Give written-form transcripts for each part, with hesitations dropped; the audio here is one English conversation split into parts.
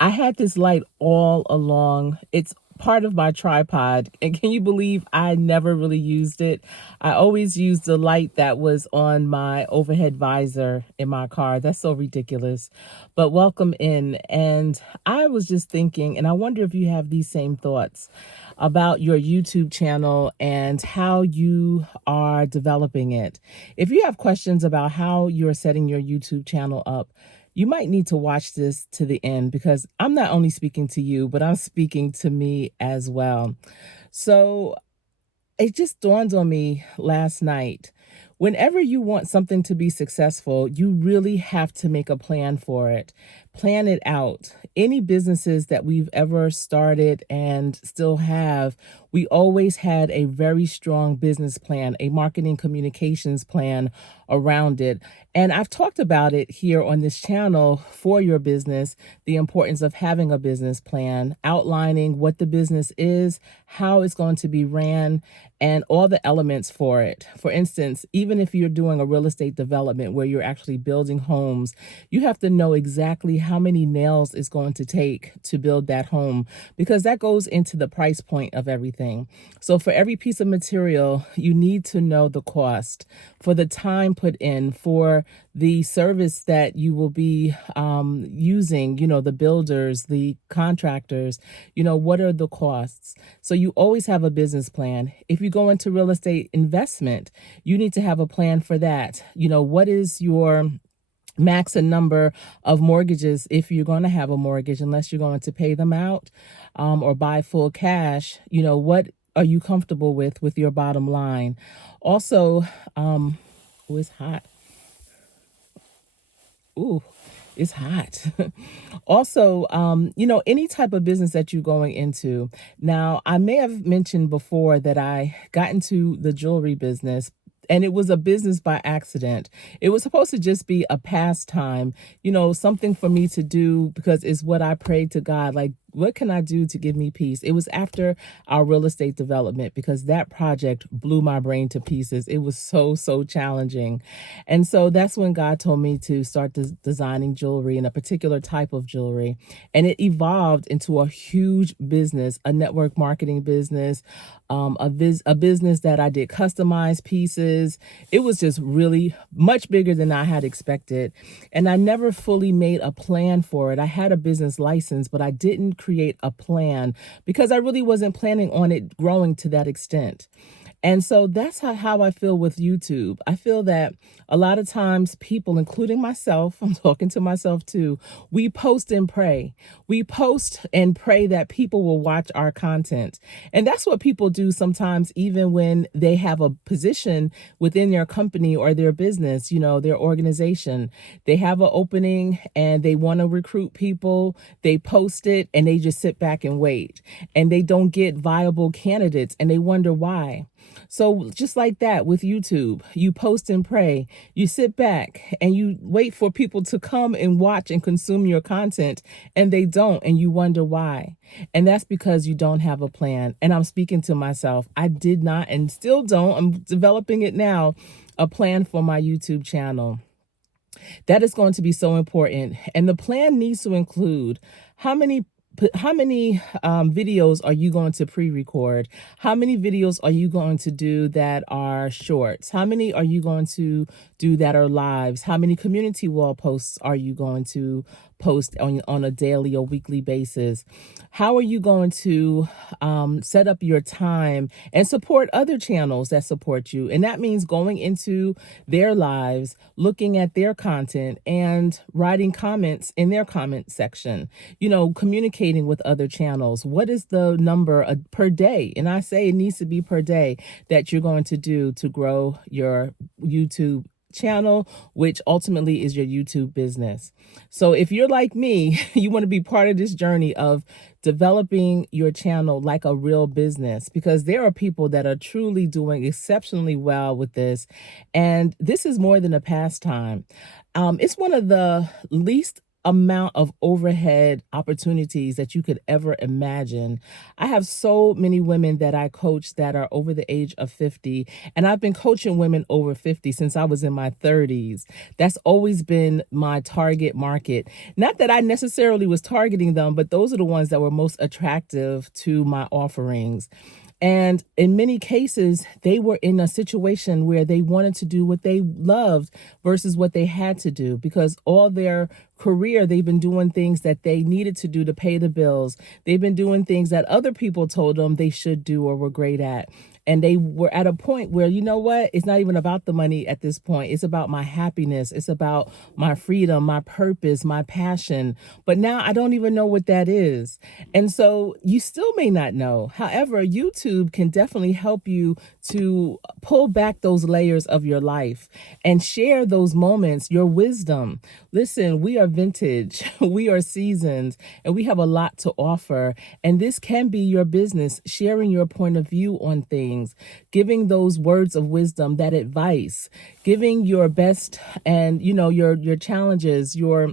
I had this light all along. It's part of my tripod. And can you believe I never really used it? I always used the light that was on my overhead visor in my car. That's so ridiculous. But welcome in. And I was just thinking, and I wonder if you have these same thoughts about your YouTube channel and how you are developing it. If you have questions about how you're setting your YouTube channel up, you might need to watch this to the end because I'm not only speaking to you, but I'm speaking to me as well. So it just dawned on me last night. Whenever you want something to be successful, you really have to make a plan for it. Plan it out. Any businesses that we've ever started and still have, we always had a very strong business plan, a marketing communications plan around it. And I've talked about it here on this channel for your business, the importance of having a business plan, outlining what the business is, how it's going to be ran, and all the elements for it. For instance, even if you're doing a real estate development where you're actually building homes, you have to know exactly how many nails it's going to take to build that home because that goes into the price point of everything. So for every piece of material, you need to know the cost for the time put in, for the service that you will be using, the builders, the contractors, what are the costs? So you always have a business plan. If you go into real estate investment, you need to have a plan for that. What is your max a number of mortgages if you're going to have a mortgage, unless you're going to pay them out or buy full cash? What are you comfortable with your bottom line? Also, oh, it's hot. Ooh, it's hot. Also, any type of business that you're going into. Now, I may have mentioned before that I got into the jewelry business. And it was a business by accident. It was supposed to just be a pastime, something for me to do because it's what I prayed to God. Like, what can I do to give me peace? It was after our real estate development because that project blew my brain to pieces. It was so challenging. And so that's when God told me to start designing jewelry and a particular type of jewelry. And it evolved into a huge business, a network marketing business, a business that I did customized pieces. It was just really much bigger than I had expected. And I never fully made a plan for it. I had a business license, but I didn't create a plan because I really wasn't planning on it growing to that extent. And so that's how I feel with YouTube. I feel that a lot of times people, including myself, I'm talking to myself too, we post and pray. We post and pray that people will watch our content. And that's what people do sometimes, even when they have a position within their company or their business, their organization. They have an opening and they want to recruit people. They post it and they just sit back and wait. And they don't get viable candidates and they wonder why. So just like that with YouTube, you post and pray, you sit back and you wait for people to come and watch and consume your content, and they don't, and you wonder why. And that's because you don't have a plan. And I'm speaking to myself. I did not and still don't. I'm developing it now, a plan for my YouTube channel. That is going to be so important. And the plan needs to include how many videos are you going to pre-record? How many videos are you going to do that are shorts? How many are you going to do that are lives? How many community wall posts are you going to post on a daily or weekly basis? How are you going to set up your time and support other channels that support you? And that means going into their lives, looking at their content and writing comments in their comment section, communicating with other channels. What is the number per day? And I say it needs to be per day that you're going to do to grow your YouTube channel, which ultimately is your YouTube business. So if you're like me, you want to be part of this journey of developing your channel like a real business, because there are people that are truly doing exceptionally well with this. And this is more than a pastime. It's one of the least amount of overhead opportunities that you could ever imagine. I have so many women that I coach that are over the age of 50, and I've been coaching women over 50 since I was in my 30s. That's always been my target market. Not that I necessarily was targeting them, but those are the ones that were most attractive to my offerings. And in many cases, they were in a situation where they wanted to do what they loved versus what they had to do, because all their career, they've been doing things that they needed to do to pay the bills. They've been doing things that other people told them they should do or were great at. And they were at a point where, you know what? It's not even about the money at this point. It's about my happiness. It's about my freedom, my purpose, my passion. But now I don't even know what that is. And so you still may not know. However, YouTube can definitely help you to pull back those layers of your life and share those moments, your wisdom. Listen, we are vintage, we are seasoned, and we have a lot to offer. And this can be your business, sharing your point of view on things, giving those words of wisdom, that advice, giving your best and, your challenges, your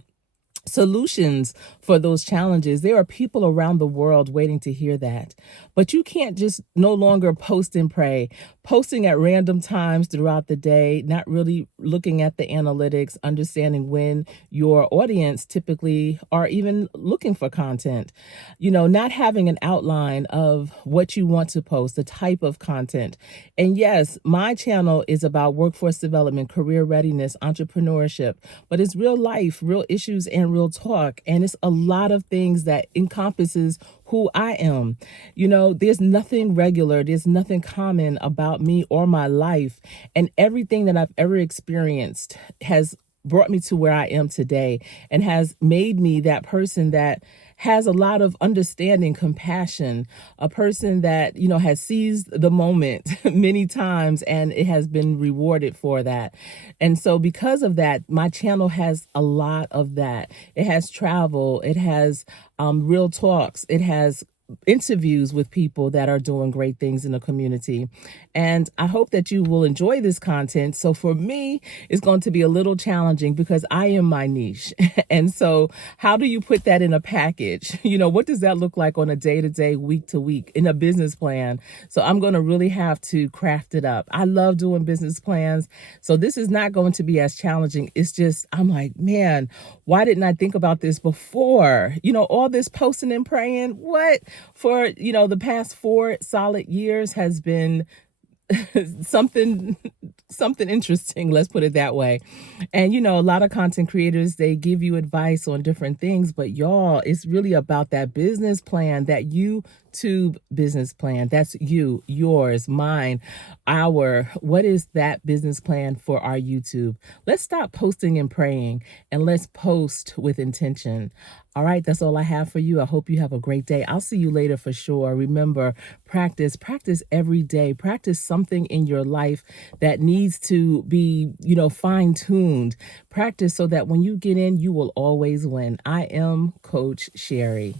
solutions for those challenges. There are people around the world waiting to hear that. But you can't just no longer post and pray, posting at random times throughout the day, not really looking at the analytics, understanding when your audience typically are even looking for content, not having an outline of what you want to post, the type of content. And yes, my channel is about workforce development, career readiness, entrepreneurship, but it's real life, real issues, and real talk. And it's a lot of things that encompasses who I am. There's nothing regular, there's nothing common about me or my life. And everything that I've ever experienced has brought me to where I am today and has made me that person that has a lot of understanding, compassion, a person that, has seized the moment many times and it has been rewarded for that. And so because of that, my channel has a lot of that. It has travel, it has real talks, it has interviews with people that are doing great things in the community. And I hope that you will enjoy this content. So for me, it's going to be a little challenging because I am my niche. And so how do you put that in a package? What does that look like on a day-to-day, week-to-week in a business plan? So I'm going to really have to craft it up. I love doing business plans. So this is not going to be as challenging. It's just, I'm like, man, why didn't I think about this before? All this posting and praying, what? For, the past 4 solid years has been something interesting, let's put it that way. And a lot of content creators, they give you advice on different things, but y'all, it's really about that business plan, that YouTube business plan. That's you, yours, mine, what is that business plan for our YouTube? Let's stop posting and praying and let's post with intention. All right, that's all I have for you. I hope you have a great day. I'll see you later for sure. Remember, practice every day. Practice something in your life that needs to be, fine-tuned. Practice so that when you get in, you will always win. I am Coach Sherri.